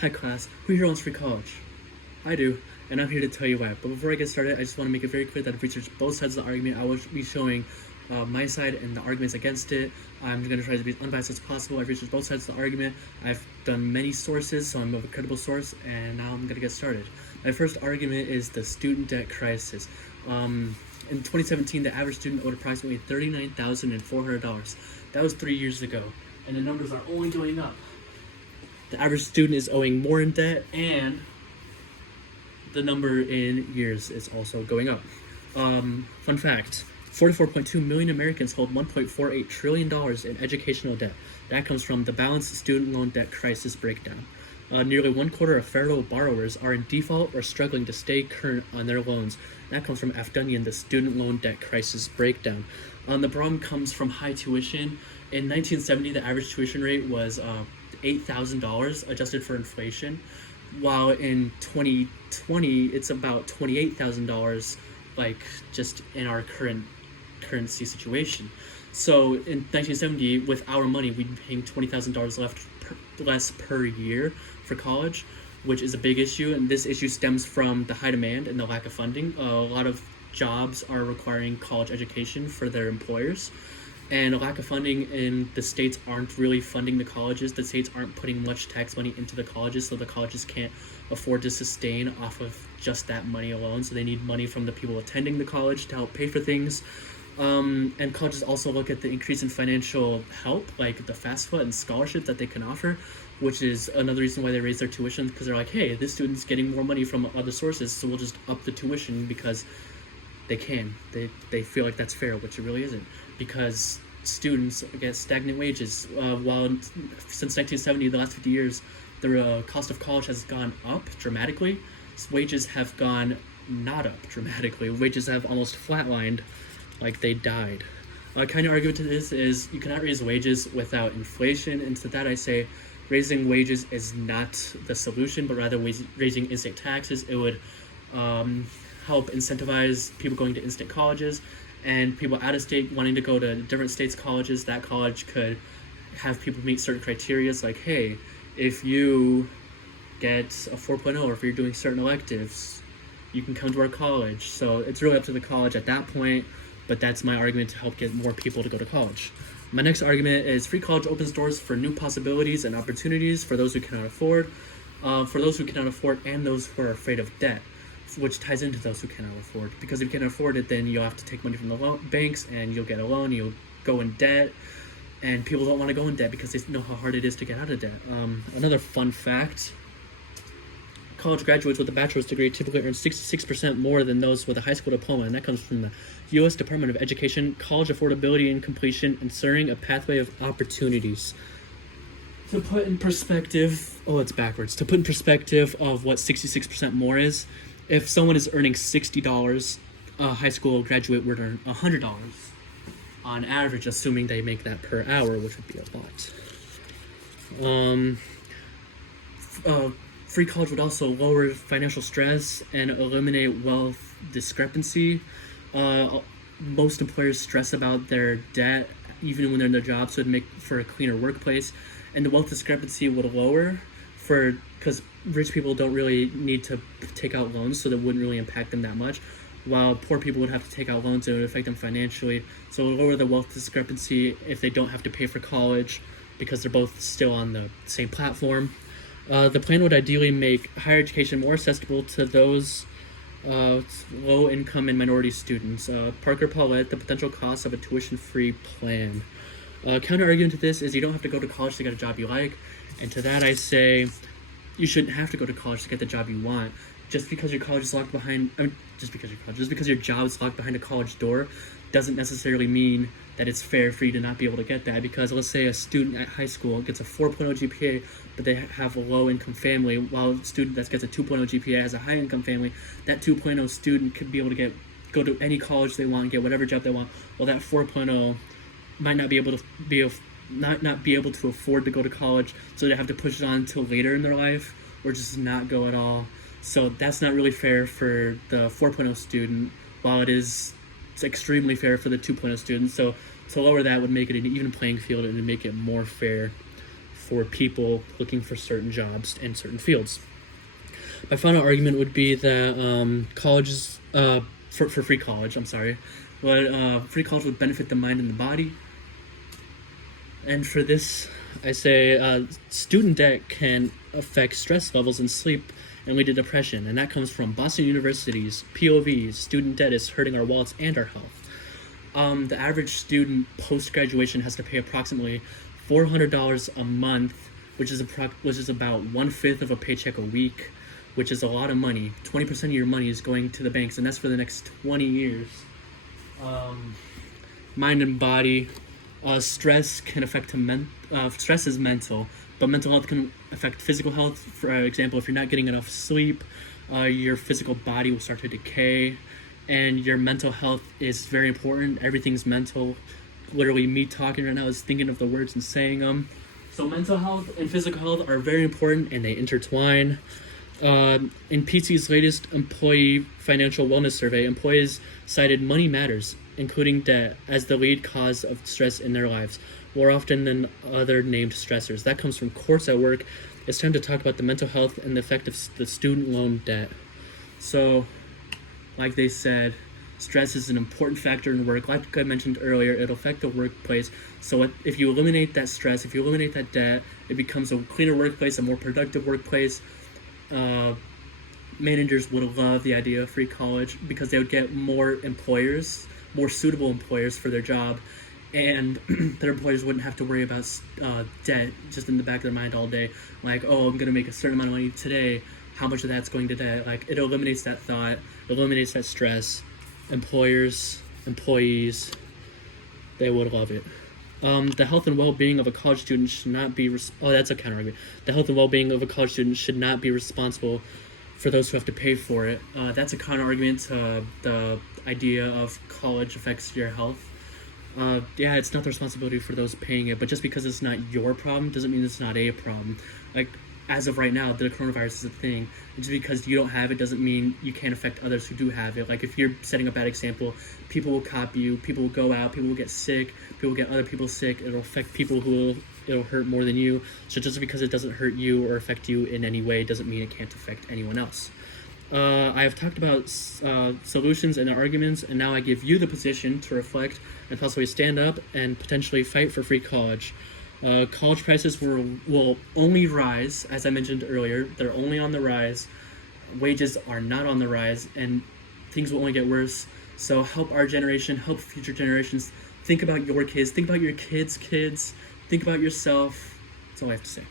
Hi class, who here wants free college? I do, and I'm here to tell you why. But before I get started, I just want to make it very clear that I've researched both sides of the argument. I will be showing my side and the arguments against it. I'm going to try to be as unbiased as possible. I've researched both sides of the argument. I've done many sources, so I'm of a credible source, and now I'm going to get started. My first argument is the student debt crisis. In 2017, the average student owed approximately $39,400. That was 3 years ago, and the numbers are only going up. The average student is owing more in debt, and the number in years is also going up. Fun fact, 44.2 million Americans hold $1.48 trillion in educational debt. That comes from the Balanced Student Loan Debt Crisis Breakdown. Nearly 1/4 of federal borrowers are in default or struggling to stay current on their loans. That comes from Afdunian, the Student Loan Debt Crisis Breakdown. The problem comes from high tuition. In 1970, the average tuition rate was $8,000 adjusted for inflation, while in 2020 it's about $28,000, like just in our current currency situation. So in 1970, with our money, we'd be paying $20,000 less per year for college, which is a big issue. And this issue stems from the high demand and the lack of funding. A lot of jobs are requiring college education for their employers, and a lack of funding in the states aren't really funding the colleges. The states aren't putting much tax money into the colleges, so the colleges can't afford to sustain off of just that money alone. So they need money from the people attending the college to help pay for things. And colleges also look at the increase in financial help, like the FAFSA and scholarships that they can offer, which is another reason why they raise their tuition, because they're like, hey, this student's getting more money from other sources, so we'll just up the tuition because they can. They feel like that's fair, which it really isn't, because students get stagnant wages. While since 1970, the last 50 years, the cost of college has gone up dramatically, wages have gone not up dramatically. Wages have almost flatlined, like they died. Kind of argument to this is you cannot raise wages without inflation, and to that I say raising wages is not the solution, but rather raising in-state taxes. It would help incentivize people going to in-state colleges, and people out of state wanting to go to different states' colleges. That college could have people meet certain criteria, like, hey, if you get a 4.0 or if you're doing certain electives, you can come to our college. So it's really up to the college at that point, but that's my argument to help get more people to go to college. My next argument is free college opens doors for new possibilities and opportunities for those who cannot afford, and those who are afraid of debt, which ties into those who cannot afford. Because if you can't afford it, then you'll have to take money from the banks, and you'll get a loan, you'll go in debt, and people don't want to go in debt because they know how hard it is to get out of debt. Another fun fact, college graduates with a bachelor's degree typically earn 66% more than those with a high school diploma, and that comes from the U.S. Department of Education, College Affordability and Completion, Ensuring a Pathway of Opportunities. To put in perspective, it's backwards. To put in perspective of what 66% more is, if someone is earning $60, a high school graduate would earn $100 on average, assuming they make that per hour, which would be a lot. Free college would also lower financial stress and eliminate wealth discrepancy. Most employers stress about their debt even when they're in their job, so it'd make for a cleaner workplace. And the wealth discrepancy would lower because rich people don't really need to take out loans, so that wouldn't really impact them that much, while poor people would have to take out loans and it would affect them financially. So it would lower the wealth discrepancy if they don't have to pay for college because they're both still on the same platform. The plan would ideally make higher education more accessible to those low-income and minority students. Parker Paulette, the potential cost of a tuition-free plan. Counter-argument to this is you don't have to go to college to get a job you like, and to that I say you shouldn't have to go to college to get the job you want. Just because your job is locked behind a college door doesn't necessarily mean that it's fair for you to not be able to get that. Because let's say a student at high school gets a 4.0 GPA, but they have a low-income family, while a student that gets a 2.0 GPA has a high-income family. That 2.0 student could be able to go to any college they want and get whatever job they want, while that 4.0 might not be able to afford to go to college, so they have to push it on until later in their life, or just not go at all. So that's not really fair for the 4.0 student, while it's extremely fair for the 2.0 student. So to lower that would make it an even playing field and make it more fair for for people looking for certain jobs in certain fields. My final argument would be that colleges, for free college, free college would benefit the mind and the body. And for this, I say student debt can affect stress levels and sleep and lead to depression. And that comes from Boston University's POV, student debt is hurting our wallets and our health. The average student post-graduation has to pay approximately $400 a month, which is about 1/5 of a paycheck a week, which is a lot of money. 20% of your money is going to the banks, and that's for the next 20 years. Mind and body. Stress can affect stress is mental, but mental health can affect physical health. For example, if you're not getting enough sleep, your physical body will start to decay, and your mental health is very important. Everything's mental. Literally, me talking right now is thinking of the words and saying them. So mental health and physical health are very important, and they intertwine. In PT's latest employee financial wellness survey, employees cited money matters, including debt, as the lead cause of stress in their lives, more often than other named stressors. That comes from Courts at Work. It's time to talk about the mental health and the effect of the student loan debt. So, like they said, stress is an important factor in work. Like I mentioned earlier, it'll affect the workplace. So if you eliminate that stress, if you eliminate that debt, it becomes a cleaner workplace, a more productive workplace. Managers would love the idea of free college because they would get more suitable employers for their job, and their employers wouldn't have to worry about debt just in the back of their mind all day. Like, oh, I'm going to make a certain amount of money today. How much of that's going to debt? Like, it eliminates that thought. It eliminates that stress. Employers, employees, they would love it. The health and well-being of a college student should not be... that's a counter-argument. The health and well-being of a college student should not be responsible for those who have to pay for it. That's a counter-argument to the idea of college affects your health. It's not the responsibility for those paying it, but just because it's not your problem doesn't mean it's not a problem. Like, as of right now, the coronavirus is a thing. Just because you don't have it doesn't mean you can't affect others who do have it. Like, if you're setting a bad example, people will copy you, people will go out, people will get sick, people will get other people sick. It'll affect people it'll hurt more than you. So just because it doesn't hurt you or affect you in any way doesn't mean it can't affect anyone else. I have talked about solutions and arguments, and now I give you the position to reflect and possibly stand up and potentially fight for free college. College prices will only rise, as I mentioned earlier. They're only on the rise. Wages are not on the rise, and things will only get worse. So help our generation, help future generations. Think about your kids. Think about your kids' kids. Think about yourself. That's all I have to say.